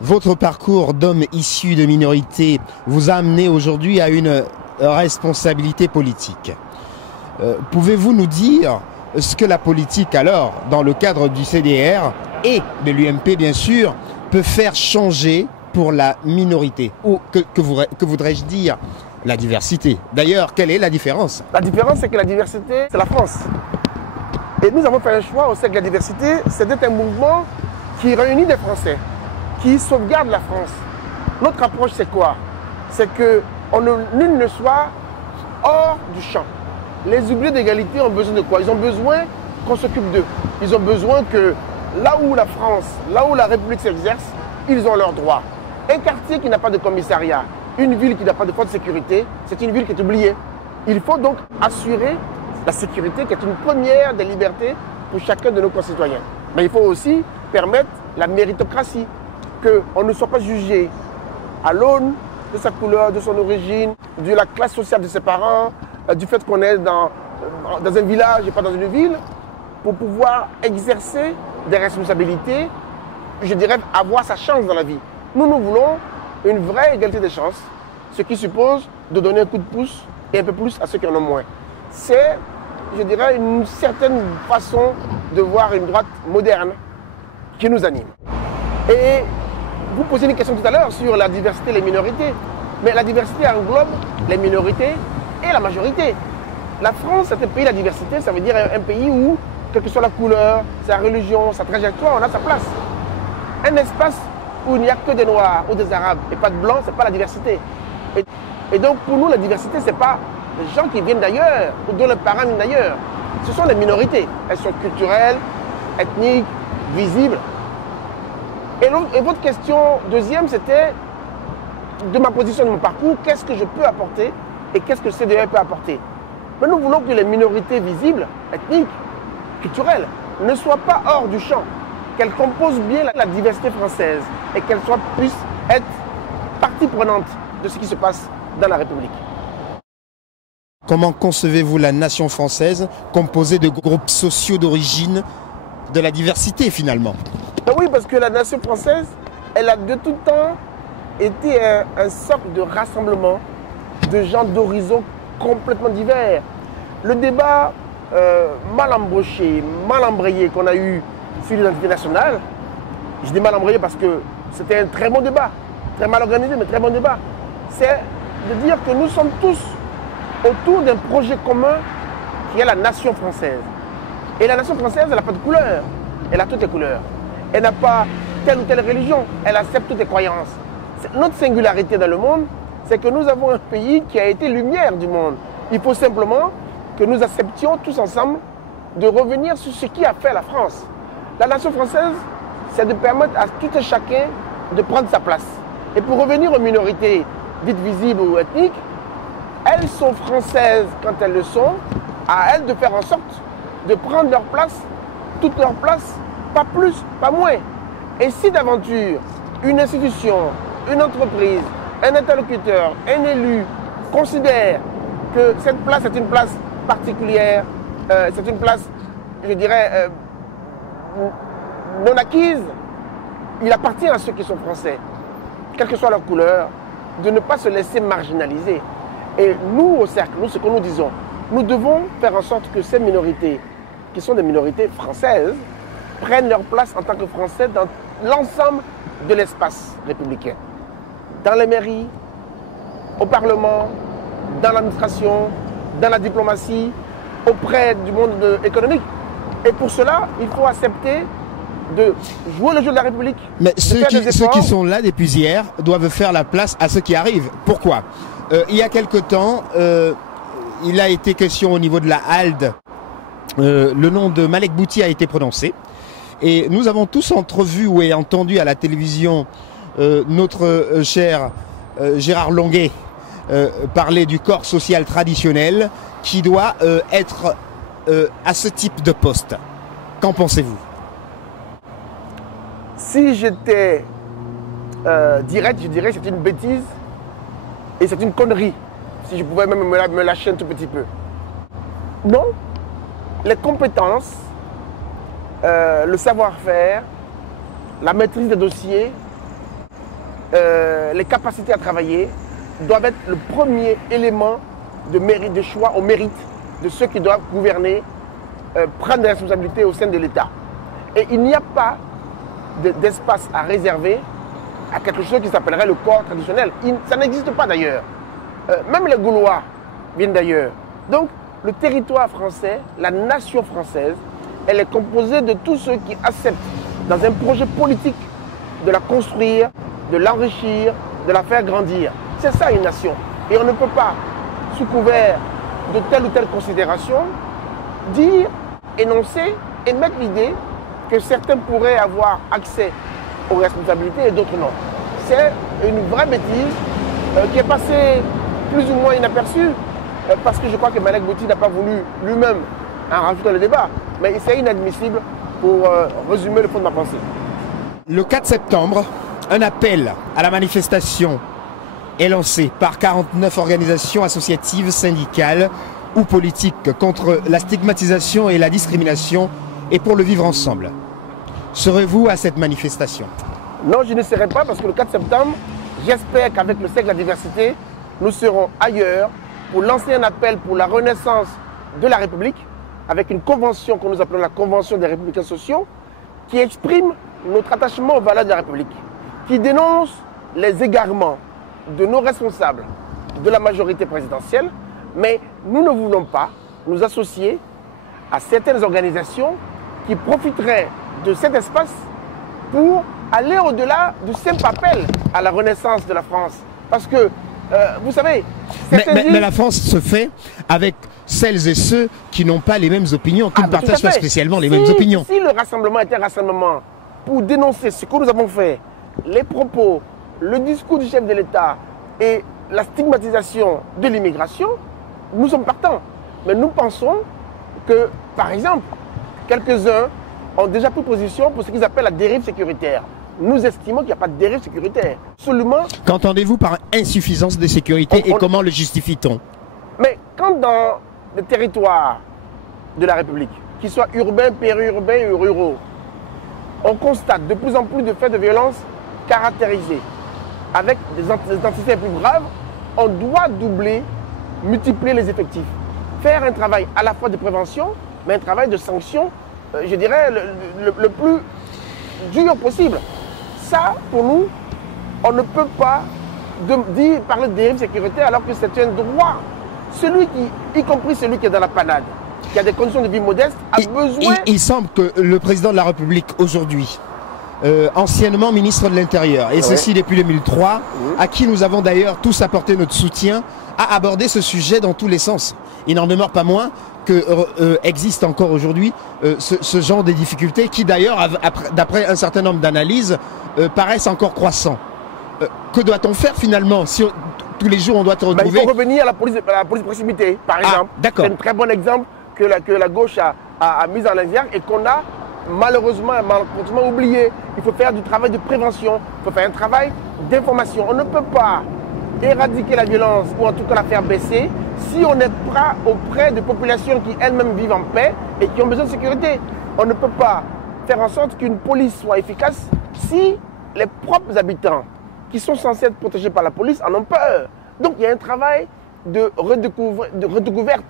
Votre parcours d'homme issu de minorités vous a amené aujourd'hui à une responsabilité politique. Pouvez-vous nous dire ce que la politique, alors, dans le cadre du CDR et de l'UMP, bien sûr, peut faire changer pour la minorité? Ou que voudrais-je dire? La diversité. D'ailleurs, quelle est la différence? La différence, c'est que la diversité, c'est la France. Et nous avons fait un choix au sein de la diversité, c'est d'être un mouvement qui réunit des Français, qui sauvegarde la France. Notre approche, c'est quoi? C'est que nul ne soit hors du champ. Les oubliés d'égalité ont besoin de quoi? Ils ont besoin qu'on s'occupe d'eux. Ils ont besoin que là où la France, là où la République s'exerce, ils ont leurs droits. Un quartier qui n'a pas de commissariat, une ville qui n'a pas de force de sécurité, c'est une ville qui est oubliée. Il faut donc assurer la sécurité qui est une première des libertés pour chacun de nos concitoyens. Mais il faut aussi permettre la méritocratie, qu'on ne soit pas jugé à l'aune de sa couleur, de son origine, de la classe sociale de ses parents, du fait qu'on est dans un village et pas dans une ville, pour pouvoir exercer des responsabilités, je dirais avoir sa chance dans la vie. Nous voulons une vraie égalité des chances, ce qui suppose de donner un coup de pouce et un peu plus à ceux qui en ont moins. C'est, je dirais, une certaine façon de voir une droite moderne qui nous anime. Et vous posez une question tout à l'heure sur la diversité et les minorités. Mais la diversité englobe les minorités et la majorité. La France, c'est un pays de la diversité, ça veut dire un pays où, quelle que soit la couleur, sa religion, sa trajectoire, on a sa place. Un espace où il n'y a que des Noirs ou des Arabes et pas de Blancs, ce n'est pas la diversité. Et donc pour nous, la diversité, ce n'est pas les gens qui viennent d'ailleurs ou dont les parents viennent d'ailleurs. Ce sont les minorités. Elles sont culturelles, ethniques, visibles. Et votre question deuxième, c'était de ma position, de mon parcours, qu'est-ce que je peux apporter et qu'est-ce que le CDR peut apporter. Mais nous voulons que les minorités visibles, ethniques, culturelles, ne soient pas hors du champ, qu'elles composent bien la diversité française et qu'elles puissent être partie prenante de ce qui se passe dans la République. Comment concevez-vous la nation française composée de groupes sociaux d'origine de la diversité finalement? Ben oui, parce que la nation française, elle a de tout temps été un socle de rassemblement de gens d'horizons complètement divers. Le débat mal embauché, mal embrayé qu'on a eu sur l'identité nationale, je dis mal embrayé parce que c'était un très bon débat, très mal organisé, mais très bon débat, c'est de dire que nous sommes tous autour d'un projet commun qui est la nation française. Et la nation française, elle n'a pas de couleur, elle a toutes les couleurs. Elle n'a pas telle ou telle religion, elle accepte toutes les croyances. Notre singularité dans le monde, c'est que nous avons un pays qui a été lumière du monde. Il faut simplement que nous acceptions tous ensemble de revenir sur ce qui a fait la France. La nation française, c'est de permettre à tout et chacun de prendre sa place. Et pour revenir aux minorités dites visibles ou ethniques, elles sont françaises quand elles le sont, à elles de faire en sorte de prendre leur place, toute leur place, pas plus, pas moins. Et si d'aventure, une institution, une entreprise, un interlocuteur, un élu considère que cette place est une place particulière, c'est une place, je dirais, non acquise, il appartient à ceux qui sont français, quelle que soit leur couleur, de ne pas se laisser marginaliser. Et nous, au cercle, nous, ce que nous disons, nous devons faire en sorte que ces minorités, qui sont des minorités françaises, prennent leur place en tant que Français dans l'ensemble de l'espace républicain. Dans les mairies, au Parlement, dans l'administration, dans la diplomatie, auprès du monde économique. Et pour cela, il faut accepter de jouer le jeu de la République. Mais ceux qui sont là depuis hier doivent faire la place à ceux qui arrivent. Pourquoi? Il y a quelque temps, il a été question au niveau de la HALD, le nom de Malek Bouti a été prononcé. Et nous avons tous entrevu ou entendu à la télévision notre cher Gérard Longuet parler du corps social traditionnel qui doit être à ce type de poste. Qu'en pensez-vous? Si j'étais direct, je dirais que c'est une bêtise et c'est une connerie. Si je pouvais même me lâcher un tout petit peu. Non, les compétences, le savoir-faire, la maîtrise des dossiers les capacités à travailler doivent être le premier élément de mérite, de choix au mérite de ceux qui doivent gouverner, prendre des responsabilités au sein de l'État. Et il n'y a pas d'espace à réserver à quelque chose qui s'appellerait le corps traditionnel. Ça n'existe pas d'ailleurs. Même les Gaulois viennent d'ailleurs. Donc, le territoire français, la nation française, elle est composée de tous ceux qui acceptent, dans un projet politique, de la construire, de l'enrichir, de la faire grandir. C'est ça une nation. Et on ne peut pas, sous couvert de telle ou telle considération, dire, énoncer, émettre l'idée que certains pourraient avoir accès aux responsabilités et d'autres non. C'est une vraie bêtise qui est passée plus ou moins inaperçue parce que je crois que Malek Bouti n'a pas voulu lui-même en rajouter dans le débat. Mais c'est inadmissible pour résumer le fond de ma pensée. Le 4 septembre, un appel à la manifestation est lancé par 49 organisations associatives, syndicales ou politiques contre la stigmatisation et la discrimination et pour le vivre ensemble. Serez-vous à cette manifestation? Non, je ne serai pas parce que le 4 septembre, j'espère qu'avec le siècle de la diversité, nous serons ailleurs pour lancer un appel pour la renaissance de la République avec une convention que nous appelons la Convention des républicains sociaux qui exprime notre attachement aux valeurs de la République, qui dénonce les égarements de nos responsables de la majorité présidentielle, mais nous ne voulons pas nous associer à certaines organisations qui profiteraient de cet espace pour aller au-delà du simple appel à la renaissance de la France. Parce que, vous savez... Mais la France se fait avec celles et ceux qui n'ont pas les mêmes opinions, qui ne partagent pas spécialement les mêmes opinions. Si le rassemblement était un rassemblement pour dénoncer ce que nous avons fait, les propos, le discours du chef de l'État et la stigmatisation de l'immigration, nous sommes partants. Mais nous pensons que, par exemple, quelques-uns ont déjà pris position pour ce qu'ils appellent la dérive sécuritaire. Nous estimons qu'il n'y a pas de dérive sécuritaire. Absolument. Qu'entendez-vous par insuffisance de sécurité et comment le justifie-t-on? Mais quand dans les territoires de la République, qu'ils soient urbains, périurbains ou ruraux, on constate de plus en plus de faits de violence caractérisés avec des intensités plus graves, on doit doubler, multiplier les effectifs. Faire un travail à la fois de prévention, mais un travail de sanction, je dirais, le plus dur possible. Ça, pour nous, on ne peut pas parler de dérive sécuritaire alors que c'est un droit. Celui qui, y compris celui qui est dans la panade, qui a des conditions de vie modestes, a besoin... Il semble que le président de la République aujourd'hui, anciennement ministre de l'Intérieur, et ceci depuis 2003, à qui nous avons d'ailleurs tous apporté notre soutien, a abordé ce sujet dans tous les sens. Il n'en demeure pas moins que existe encore aujourd'hui ce genre de difficultés qui d'ailleurs, d'après un certain nombre d'analyses, paraissent encore croissants. Que doit-on faire finalement si tous les jours on doit se retrouver... Il faut revenir à la police de proximité, par exemple. C'est un très bon exemple que la gauche a mis en exergue et qu'on a malheureusement oublié. Il faut faire du travail de prévention, il faut faire un travail d'information. On ne peut pas éradiquer la violence ou en tout cas la faire baisser si on n'est pas auprès de populations qui elles-mêmes vivent en paix et qui ont besoin de sécurité. On ne peut pas faire en sorte qu'une police soit efficace si les propres habitants qui sont censés être protégés par la police en ont peur. Donc il y a un travail de redécouverte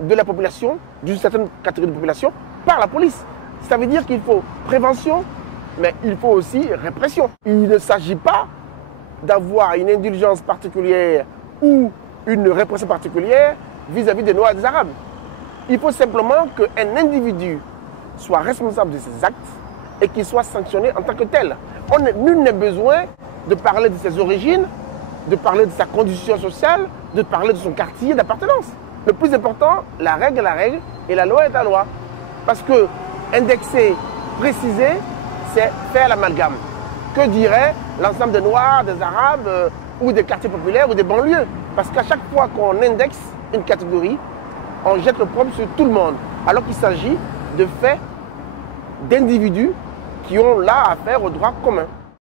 de la population, d'une certaine catégorie de population, par la police. Ça veut dire qu'il faut prévention, mais il faut aussi répression. Il ne s'agit pas d'avoir une indulgence particulière ou une répression particulière vis-à-vis des Noirs et des Arabes. Il faut simplement qu'un individu soit responsable de ses actes et qu'il soit sanctionné en tant que tel. Nul n'a besoin de parler de ses origines, de parler de sa condition sociale, de parler de son quartier d'appartenance. Le plus important, la règle est la règle et la loi est la loi. Parce que indexer, préciser, c'est faire l'amalgame. Que dirait l'ensemble des Noirs, des Arabes ou des quartiers populaires ou des banlieues? Parce qu'à chaque fois qu'on indexe une catégorie, on jette le problème sur tout le monde. Alors qu'il s'agit de faits d'individus qui ont là affaire au droit commun.